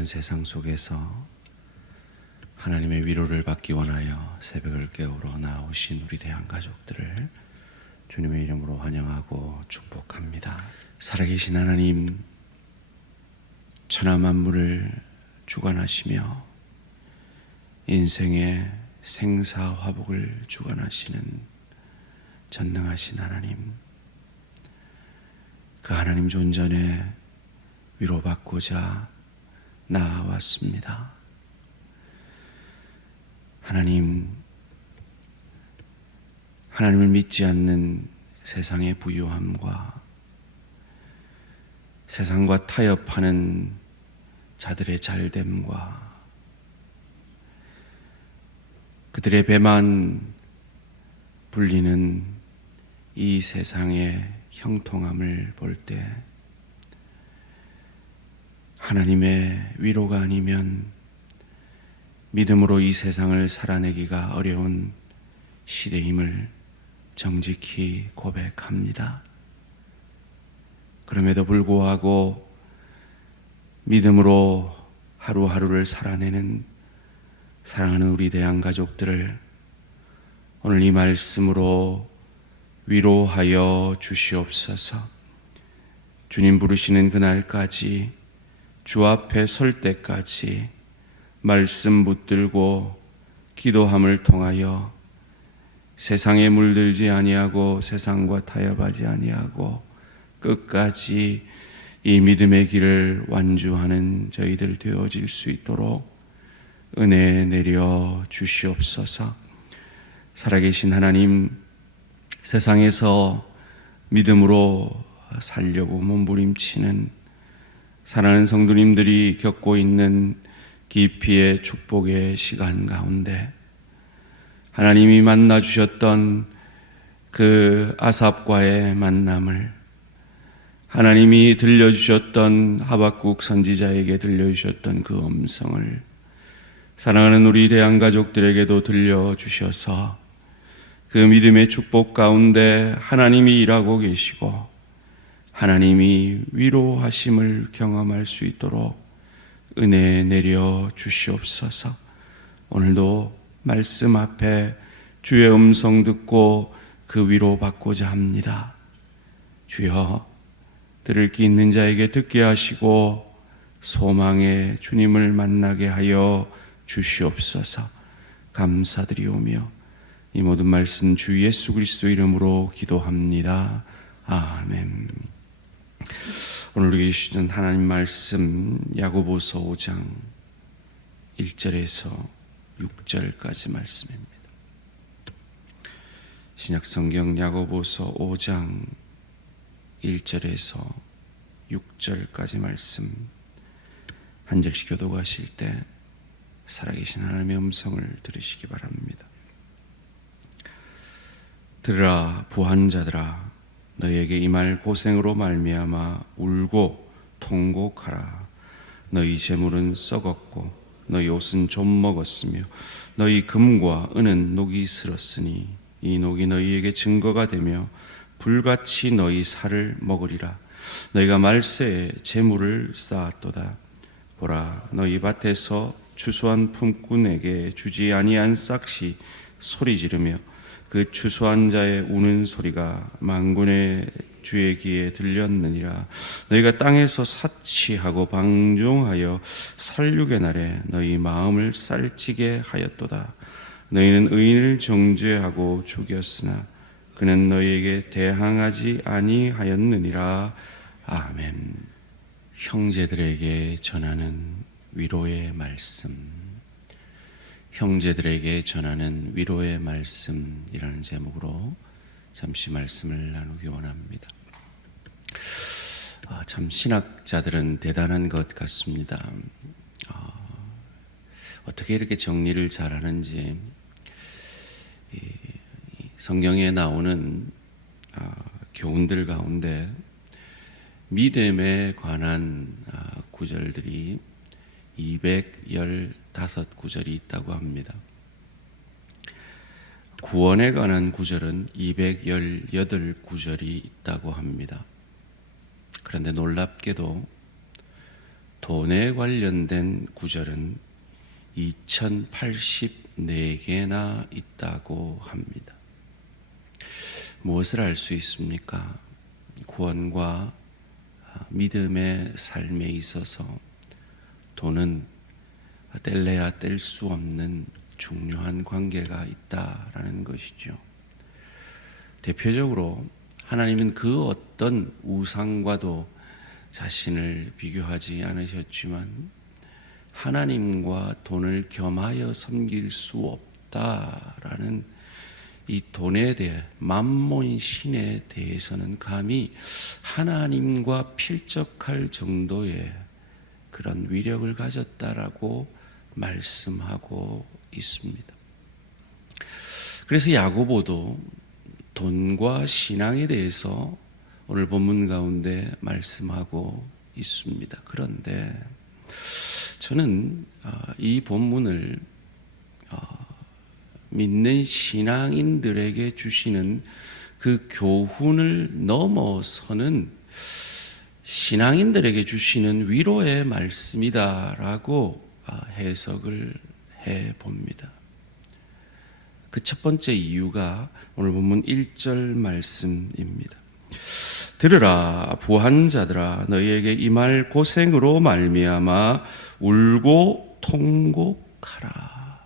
혼란한 세상 속에서 하나님의 위로를 받기 원하여 새벽을 깨우러 나오신 우리 대한 가족들을 주님의 이름으로 환영하고 축복합니다. 살아계신 하나님, 천하 만물을 주관하시며 인생의 생사화복을 주관하시는 전능하신 하나님, 그 하나님 존전에 위로받고자 나아왔습니다. 하나님을 믿지 않는 세상의 부유함과 세상과 타협하는 자들의 잘됨과 그들의 배만 불리는 이 세상의 형통함을 볼 때 하나님의 위로가 아니면 믿음으로 이 세상을 살아내기가 어려운 시대임을 정직히 고백합니다. 그럼에도 불구하고 믿음으로 하루하루를 살아내는 사랑하는 우리 대한 가족들을 오늘 이 말씀으로 위로하여 주시옵소서. 주님 부르시는 그날까지, 주 앞에 설 때까지 말씀 붙들고 기도함을 통하여 세상에 물들지 아니하고 세상과 타협하지 아니하고 끝까지 이 믿음의 길을 완주하는 저희들 되어질 수 있도록 은혜 내려 주시옵소서. 살아계신 하나님, 세상에서 믿음으로 살려고 몸부림치는 사랑하는 성도님들이 겪고 있는 깊이의 축복의 시간 가운데 하나님이 만나 주셨던 그 아삽과의 만남을, 하나님이 들려주셨던 하박국 선지자에게 들려주셨던 그 음성을 사랑하는 우리 대한 가족들에게도 들려주셔서 그 믿음의 축복 가운데 하나님이 일하고 계시고 하나님이 위로하심을 경험할 수 있도록 은혜 내려 주시옵소서. 오늘도 말씀 앞에 주의 음성 듣고 그 위로 받고자 합니다. 주여, 들을 귀 있는 자에게 듣게 하시고 소망의 주님을 만나게 하여 주시옵소서. 감사드리오며 이 모든 말씀 주 예수 그리스도 이름으로 기도합니다. 아멘. 오늘 우리에게 주신 하나님 말씀 야고보서 5장 1절에서 6절까지 말씀입니다. 신약성경 야고보서 5장 1절에서 6절까지 말씀 한 절씩 교독하실 때 살아계신 하나님의 음성을 들으시기 바랍니다. 들으라 부한 자들아, 너희에게 임할 고생으로 말미암아 울고 통곡하라. 너희 재물은 썩었고 너희 옷은 좀 먹었으며 너희 금과 은은 녹이 슬었으니 이 녹이 너희에게 증거가 되며 불같이 너희 살을 먹으리라. 너희가 말세에 재물을 쌓았도다. 보라, 너희 밭에서 추수한 품꾼에게 주지 아니한 싹이 소리 지르며 그 추수한 자의 우는 소리가 만군의 주의 귀에 들렸느니라. 너희가 땅에서 사치하고 방종하여 살육의 날에 너희 마음을 쌀찌게 하였도다. 너희는 의인을 정죄하고 죽였으나 그는 너희에게 대항하지 아니하였느니라. 아멘. 형제들에게 전하는 위로의 말씀, 형제들에게 전하는 위로의 말씀이라는 제목으로 잠시 말씀을 나누기 원합니다. 참 신학자들은 대단한 것 같습니다. 어떻게 이렇게 정리를 잘하는지. 성경에 나오는 교훈들 가운데 믿음에 관한 구절들이 215구절이 있다고 합니다. 구원에 관한 구절은 218구절이 있다고 합니다. 그런데 놀랍게도 돈에 관련된 구절은 2084개나 있다고 합니다. 무엇을 알 수 있습니까? 구원과 믿음의 삶에 있어서 돈은 뗄래야 뗄 수 없는 중요한 관계가 있다라는 것이죠. 대표적으로 하나님은 그 어떤 우상과도 자신을 비교하지 않으셨지만 하나님과 돈을 겸하여 섬길 수 없다라는 이 돈에 대해 맘몬 신에 대해서는 감히 하나님과 필적할 정도의 그런 위력을 가졌다라고 말씀하고 있습니다. 그래서 야고보도 돈과 신앙에 대해서 오늘 본문 가운데 말씀하고 있습니다. 그런데 저는 이 본문을 믿는 신앙인들에게 주시는 그 교훈을 넘어서는 신앙인들에게 주시는 위로의 말씀이다라고 해석을 해봅니다. 그 첫 번째 이유가 오늘 본문 1절 말씀입니다. 들으라 부한 자들아 너희에게 임할 고생으로 말미암아 울고 통곡하라.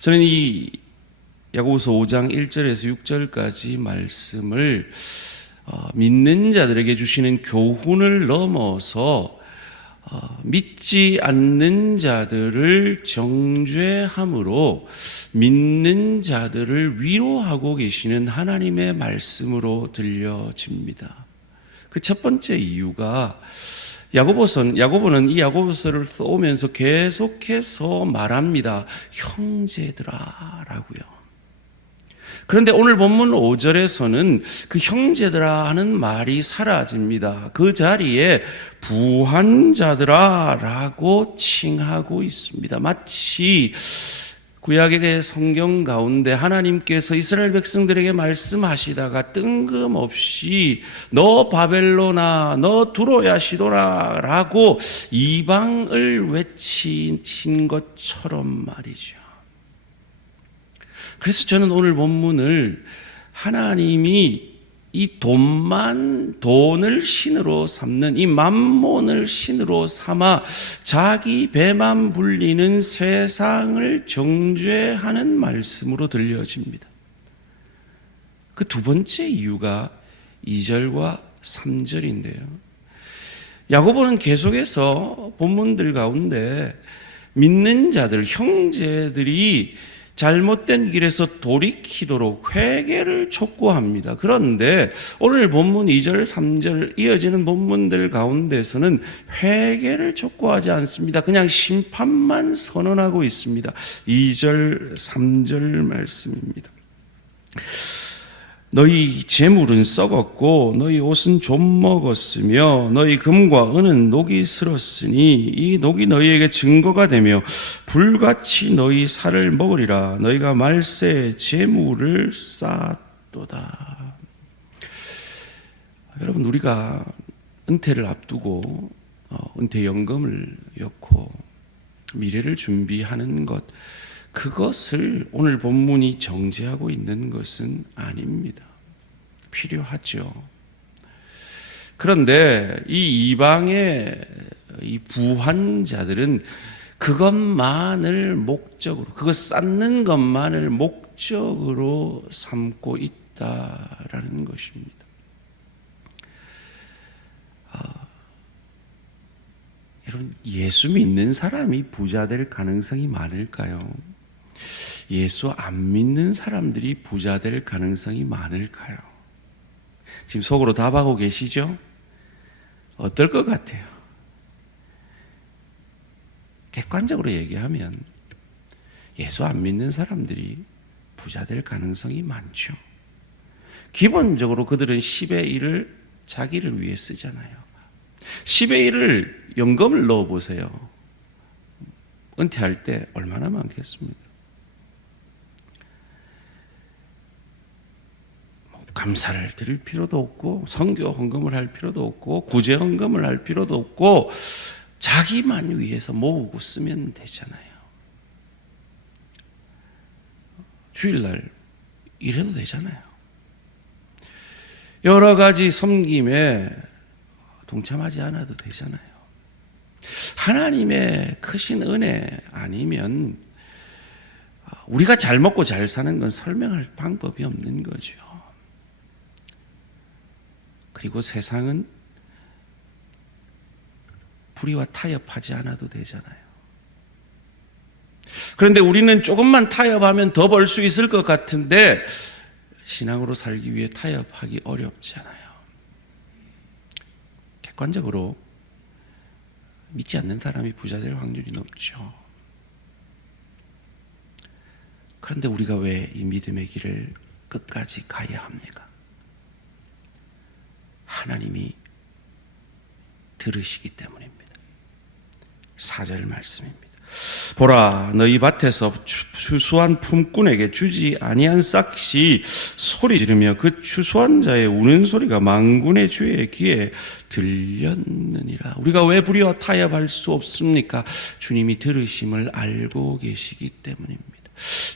저는 이 야고보서 5장 1절에서 6절까지 말씀을 믿는 자들에게 주시는 교훈을 넘어서 믿지 않는 자들을 정죄함으로 믿는 자들을 위로하고 계시는 하나님의 말씀으로 들려집니다. 그 첫 번째 이유가 야고보는 이 야고보서를 써오면서 계속해서 말합니다. 형제들아 라고요. 그런데 오늘 본문 5절에서는 그 형제들아 하는 말이 사라집니다. 그 자리에 부한 자들아 라고 칭하고 있습니다. 마치 구약의 성경 가운데 하나님께서 이스라엘 백성들에게 말씀하시다가 뜬금없이 너 바벨로나 너 두로야 시도라 라고 이방을 외치신 것처럼 말이죠. 그래서 저는 오늘 본문을 하나님이 이 돈을 신으로 삼는 이 맘몬을 신으로 삼아 자기 배만 불리는 세상을 정죄하는 말씀으로 들려집니다. 그 두 번째 이유가 2절과 3절인데요. 야고보는 계속해서 본문들 가운데 믿는 자들, 형제들이 잘못된 길에서 돌이키도록 회개를 촉구합니다. 그런데 오늘 본문 2절, 3절 이어지는 본문들 가운데서는 회개를 촉구하지 않습니다. 그냥 심판만 선언하고 있습니다. 2절, 3절 말씀입니다. 너희 재물은 썩었고 너희 옷은 좀 먹었으며 너희 금과 은은 녹이 슬었으니 이 녹이 너희에게 증거가 되며 불같이 너희 살을 먹으리라. 너희가 말세에 재물을 쌓았도다. 여러분, 우리가 은퇴를 앞두고 은퇴연금을 엮고 미래를 준비하는 것, 그것을 오늘 본문이 정죄하고 있는 것은 아닙니다. 필요하죠. 그런데 이 이방의 이 부한 자들은 그것만을 목적으로, 그것 쌓는 것만을 목적으로 삼고 있다라는 것입니다. 여러분, 예수 믿는 사람이 부자 될 가능성이 많을까요? 예수 안 믿는 사람들이 부자 될 가능성이 많을까요? 지금 속으로 답하고 계시죠? 어떨 것 같아요? 객관적으로 얘기하면 예수 안 믿는 사람들이 부자 될 가능성이 많죠. 기본적으로 그들은 10의 1을 자기를 위해 쓰잖아요. 10의 1을 연금을 넣어보세요. 은퇴할 때 얼마나 많겠습니까? 감사를 드릴 필요도 없고, 선교 헌금을 할 필요도 없고, 구제 헌금을 할 필요도 없고, 자기만 위해서 모으고 쓰면 되잖아요. 주일날 이래도 되잖아요. 여러 가지 섬김에 동참하지 않아도 되잖아요. 하나님의 크신 은혜 아니면 우리가 잘 먹고 잘 사는 건 설명할 방법이 없는 거죠. 그리고 세상은 불의와 타협하지 않아도 되잖아요. 그런데 우리는 조금만 타협하면 더 벌 수 있을 것 같은데 신앙으로 살기 위해 타협하기 어렵잖아요. 객관적으로 믿지 않는 사람이 부자 될 확률이 높죠. 그런데 우리가 왜 이 믿음의 길을 끝까지 가야 합니까? 하나님이 들으시기 때문입니다. 4절 말씀입니다. 보라, 너희 밭에서 추수한 품꾼에게 주지 아니한 싹이 소리 지르며 그 추수한 자의 우는 소리가 만군의 주의 귀에 들렸느니라. 우리가 왜 불의와 타협할 수 없습니까? 주님이 들으심을 알고 계시기 때문입니다.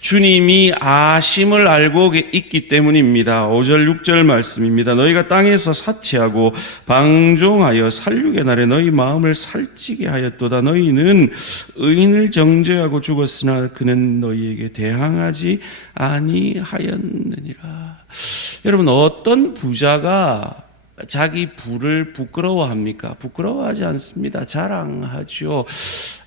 주님이 아심을 알고 있기 때문입니다. 5절 6절 말씀입니다. 너희가 땅에서 사치하고 방종하여 살육의 날에 너희 마음을 살찌게 하였도다. 너희는 의인을 정죄하고 죽었으나 그는 너희에게 대항하지 아니하였느니라. 여러분, 어떤 부자가 자기 부를 부끄러워합니까? 부끄러워하지 않습니다. 자랑하죠.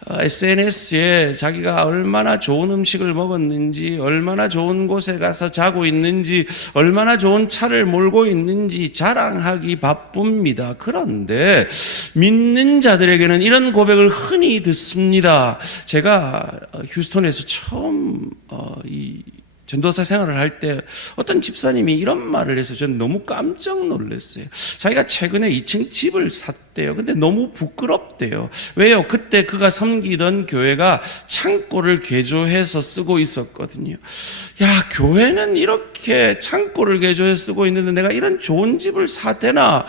SNS에 자기가 얼마나 좋은 음식을 먹었는지, 얼마나 좋은 곳에 가서 자고 있는지, 얼마나 좋은 차를 몰고 있는지 자랑하기 바쁩니다. 그런데 믿는 자들에게는 이런 고백을 흔히 듣습니다. 제가 휴스턴에서 처음 이 전도사 생활을 할 때 어떤 집사님이 이런 말을 해서 저는 너무 깜짝 놀랐어요. 자기가 최근에 2층 집을 샀대요. 근데 너무 부끄럽대요. 왜요? 그때 그가 섬기던 교회가 창고를 개조해서 쓰고 있었거든요. 야, 교회는 이렇게 창고를 개조해서 쓰고 있는데 내가 이런 좋은 집을 사대나?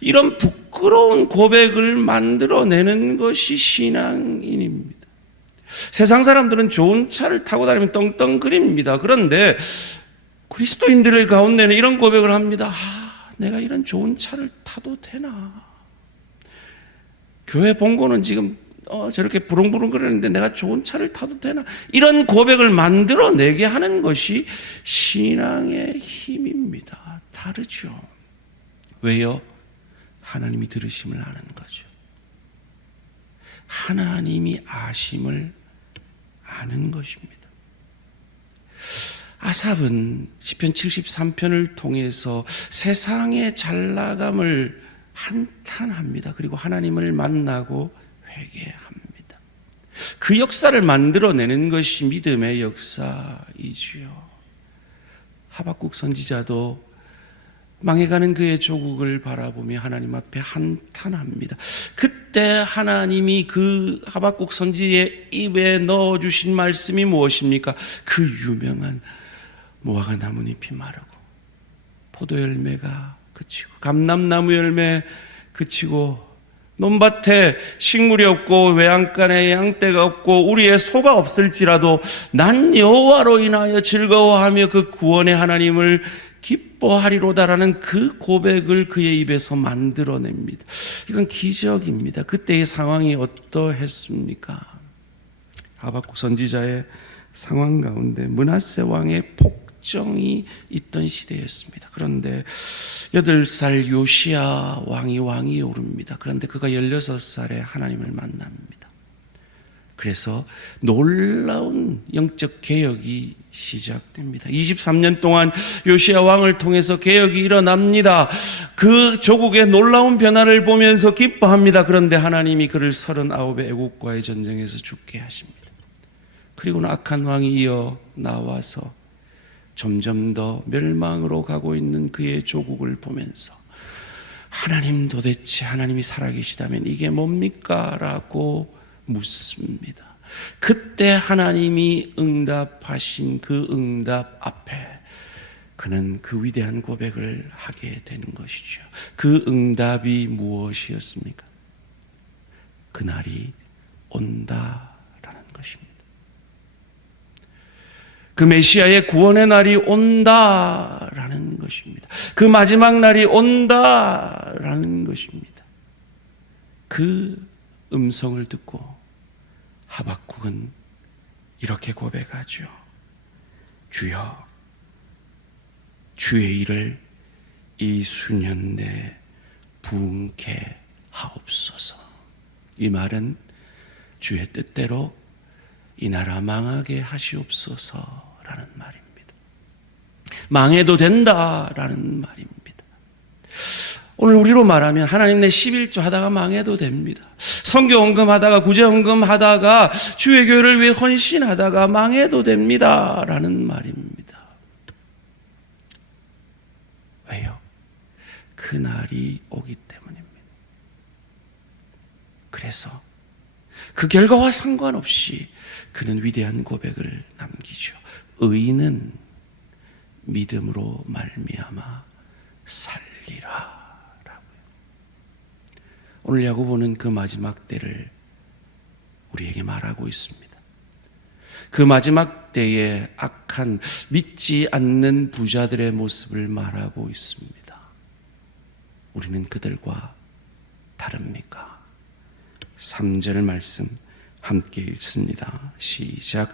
이런 부끄러운 고백을 만들어내는 것이 신앙인입니다. 세상 사람들은 좋은 차를 타고 다니면 떵떵거립니다. 그런데 그리스도인들 가운데는 이런 고백을 합니다. 내가 이런 좋은 차를 타도 되나? 교회 본고는 지금 저렇게 부릉부릉 거리는데 내가 좋은 차를 타도 되나? 이런 고백을 만들어내게 하는 것이 신앙의 힘입니다. 다르죠. 왜요? 하나님이 들으심을 아는 거죠. 하나님이 아심을 아는 것입니다. 아삽은 시편 73편을 통해서 세상의 잘나감을 한탄합니다. 그리고 하나님을 만나고 회개합니다. 그 역사를 만들어내는 것이 믿음의 역사이지요. 하박국 선지자도 망해가는 그의 조국을 바라보며 하나님 앞에 한탄합니다. 그때 하나님이 그 하박국 선지의 입에 넣어주신 말씀이 무엇입니까? 그 유명한 무화과 나뭇잎이 마르고 포도열매가 그치고 감람나무 열매 그치고 논밭에 식물이 없고 외양간에 양떼가 없고 우리의 소가 없을지라도 난 여호와로 인하여 즐거워하며 그 구원의 하나님을 기뻐하리로다라는 그 고백을 그의 입에서 만들어냅니다. 이건 기적입니다. 그때의 상황이 어떠했습니까? 하박국 선지자의 상황 가운데 므낫세 왕의 폭정이 있던 시대였습니다. 그런데 8살 요시야 왕이 오릅니다. 그런데 그가 16살에 하나님을 만납니다. 그래서 놀라운 영적 개혁이 시작됩니다. 23년 동안 요시야 왕을 통해서 개혁이 일어납니다. 그 조국의 놀라운 변화를 보면서 기뻐합니다. 그런데 하나님이 그를 39의 애국과의 전쟁에서 죽게 하십니다. 그리고는 악한 왕이 이어 나와서 점점 더 멸망으로 가고 있는 그의 조국을 보면서 하나님, 도대체 하나님이 살아계시다면 이게 뭡니까? 라고 묻습니다. 그때 하나님이 응답하신 그 응답 앞에 그는 그 위대한 고백을 하게 되는 것이죠. 그 응답이 무엇이었습니까? 그날이 온다라는 것입니다. 그 메시아의 구원의 날이 온다라는 것입니다. 그 마지막 날이 온다라는 것입니다. 그 음성을 듣고 하박국은 이렇게 고백하죠. 주여, 주의 일을 이 수년 내 부응케 하옵소서. 이 말은 주의 뜻대로 이 나라 망하게 하시옵소서라는 말입니다. 망해도 된다라는 말입니다. 오늘 우리로 말하면 하나님 내 11조 하다가 망해도 됩니다. 선교 헌금하다가 구제 헌금하다가 주의 교회를 위해 헌신하다가 망해도 됩니다 라는 말입니다. 왜요? 그날이 오기 때문입니다. 그래서 그 결과와 상관없이 그는 위대한 고백을 남기죠. 의인은 믿음으로 말미암아 살리라. 오늘 야고보는 그 마지막 때를 우리에게 말하고 있습니다. 그 마지막 때에 악한 믿지 않는 부자들의 모습을 말하고 있습니다. 우리는 그들과 다릅니까? 3절 말씀 함께 읽습니다. 시작.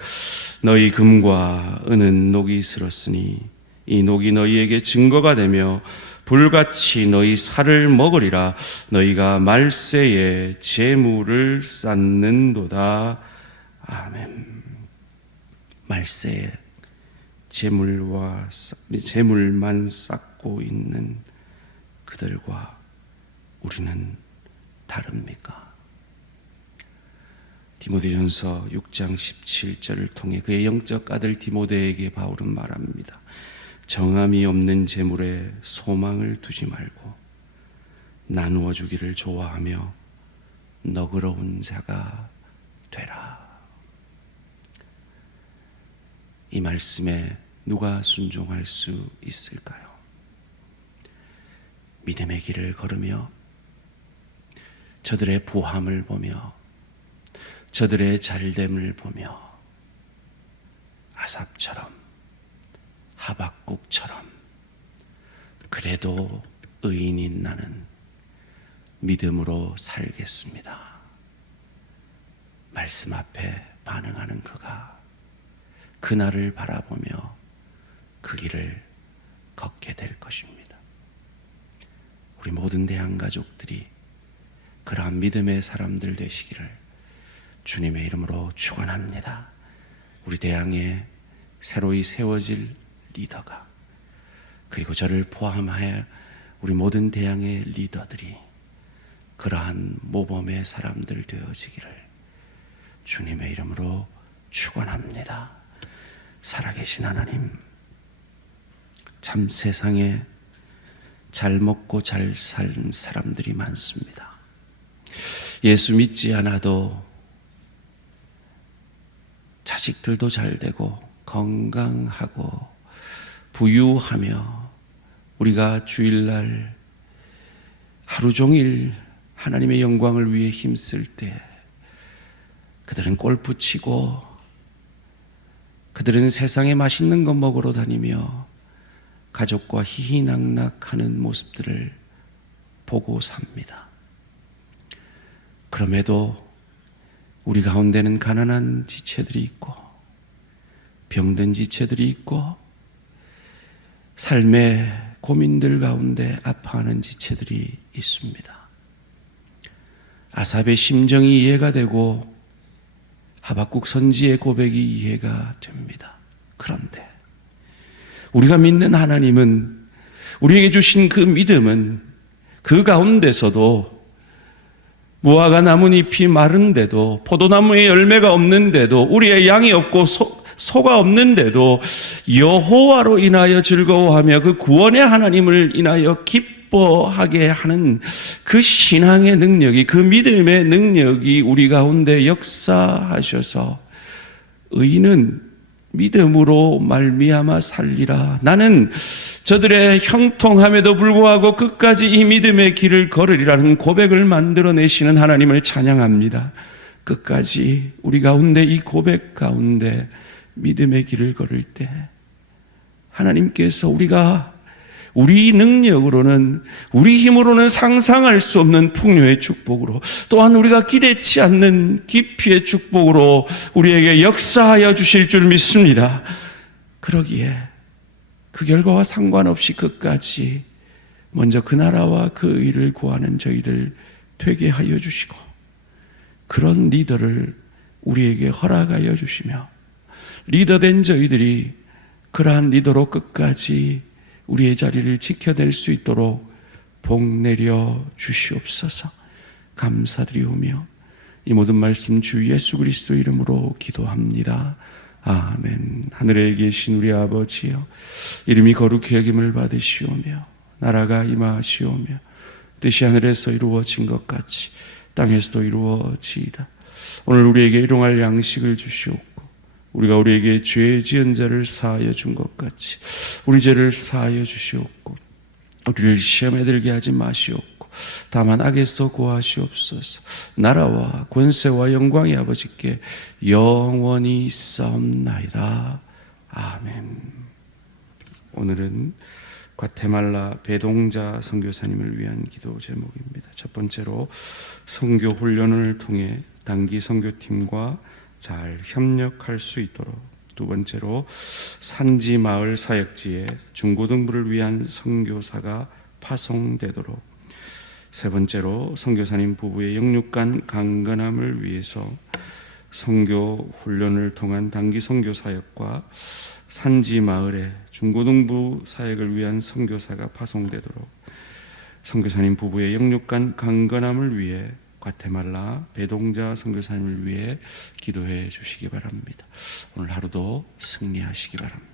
너희 금과 은은 녹이 슬었으니 이 녹이 너희에게 증거가 되며 불같이 너희 살을 먹으리라. 너희가 말세에 재물을 쌓는도다. 아멘. 말세에 재물만 쌓고 있는 그들과 우리는 다릅니까? 디모데전서 6장 17절을 통해 그의 영적 아들 디모데에게 바울은 말합니다. 정함이 없는 재물에 소망을 두지 말고 나누어 주기를 좋아하며 너그러운 자가 되라. 이 말씀에 누가 순종할 수 있을까요? 믿음의 길을 걸으며 저들의 부함을 보며 저들의 잘됨을 보며 아삽처럼 하박국처럼 그래도 의인인 나는 믿음으로 살겠습니다. 말씀 앞에 반응하는 그가 그날을 바라보며 그 길을 걷게 될 것입니다. 우리 모든 대한 가족들이 그러한 믿음의 사람들 되시기를 주님의 이름으로 축원합니다. 우리 대항에 새로이 세워질 리더가 그리고 저를 포함하여 우리 모든 대항의 리더들이 그러한 모범의 사람들 되어지기를 주님의 이름으로 축원합니다. 살아계신 하나님, 참 세상에 잘 먹고 잘 산 사람들이 많습니다. 예수 믿지 않아도 자식들도 잘 되고 건강하고 부유하며 우리가 주일날 하루 종일 하나님의 영광을 위해 힘쓸 때 그들은 골프 치고 그들은 세상에 맛있는 것 먹으러 다니며 가족과 희희낙낙하는 모습들을 보고 삽니다. 그럼에도 우리 가운데는 가난한 지체들이 있고 병든 지체들이 있고 삶의 고민들 가운데 아파하는 지체들이 있습니다. 아삽의 심정이 이해가 되고 하박국 선지의 고백이 이해가 됩니다. 그런데 우리가 믿는 하나님은, 우리에게 주신 그 믿음은 그 가운데서도 무화과 나뭇잎이 마른데도, 포도나무에 열매가 없는데도, 우리의 양이 없고 소가 없는데도 여호와로 인하여 즐거워하며 그 구원의 하나님을 인하여 기뻐하게 하는 그 신앙의 능력이, 그 믿음의 능력이 우리 가운데 역사하셔서 의인은 믿음으로 말미암아 살리라. 나는 저들의 형통함에도 불구하고 끝까지 이 믿음의 길을 걸으리라는 고백을 만들어내시는 하나님을 찬양합니다. 끝까지 우리 가운데, 이 고백 가운데 믿음의 길을 걸을 때 하나님께서 우리가 우리 능력으로는, 우리 힘으로는 상상할 수 없는 풍요의 축복으로, 또한 우리가 기대치 않는 깊이의 축복으로 우리에게 역사하여 주실 줄 믿습니다. 그러기에 그 결과와 상관없이 끝까지 먼저 그 나라와 그 의를 구하는 저희들 되게 하여 주시고, 그런 리더를 우리에게 허락하여 주시며, 리더된 저희들이 그러한 리더로 끝까지 우리의 자리를 지켜낼 수 있도록 복 내려 주시옵소서. 감사드리오며 이 모든 말씀 주 예수 그리스도 이름으로 기도합니다. 아멘. 하늘에 계신 우리 아버지여, 이름이 거룩히 여김을 받으시오며 나라가 임하시오며 뜻이 하늘에서 이루어진 것 같이 땅에서도 이루어지이다. 오늘 우리에게 일용할 양식을 주시옵고, 우리가 우리에게 죄 지은 자를 사하여 준 것 같이 우리 죄를 사하여 주시옵고, 우리를 시험에 들게 하지 마시옵고 다만 악에서 구하시옵소서. 나라와 권세와 영광이 아버지께 영원히 있사옵나이다. 아멘. 오늘은 과테말라 배동자 선교사님을 위한 기도 제목입니다. 첫 번째로, 선교 훈련을 통해 단기 선교팀과 잘 협력할 수 있도록. 두 번째로, 산지 마을 사역지에 중고등부를 위한 선교사가 파송되도록. 세 번째로, 선교사님 부부의 영육간 강건함을 위해서 선교 훈련을 통한 단기 선교 사역과 산지 마을에 중고등부 사역을 위한 선교사가 파송되도록 선교사님 부부의 영육간 강건함을 위해 과테말라 배동자 선교사님을 위해 기도해 주시기 바랍니다. 오늘 하루도 승리하시기 바랍니다.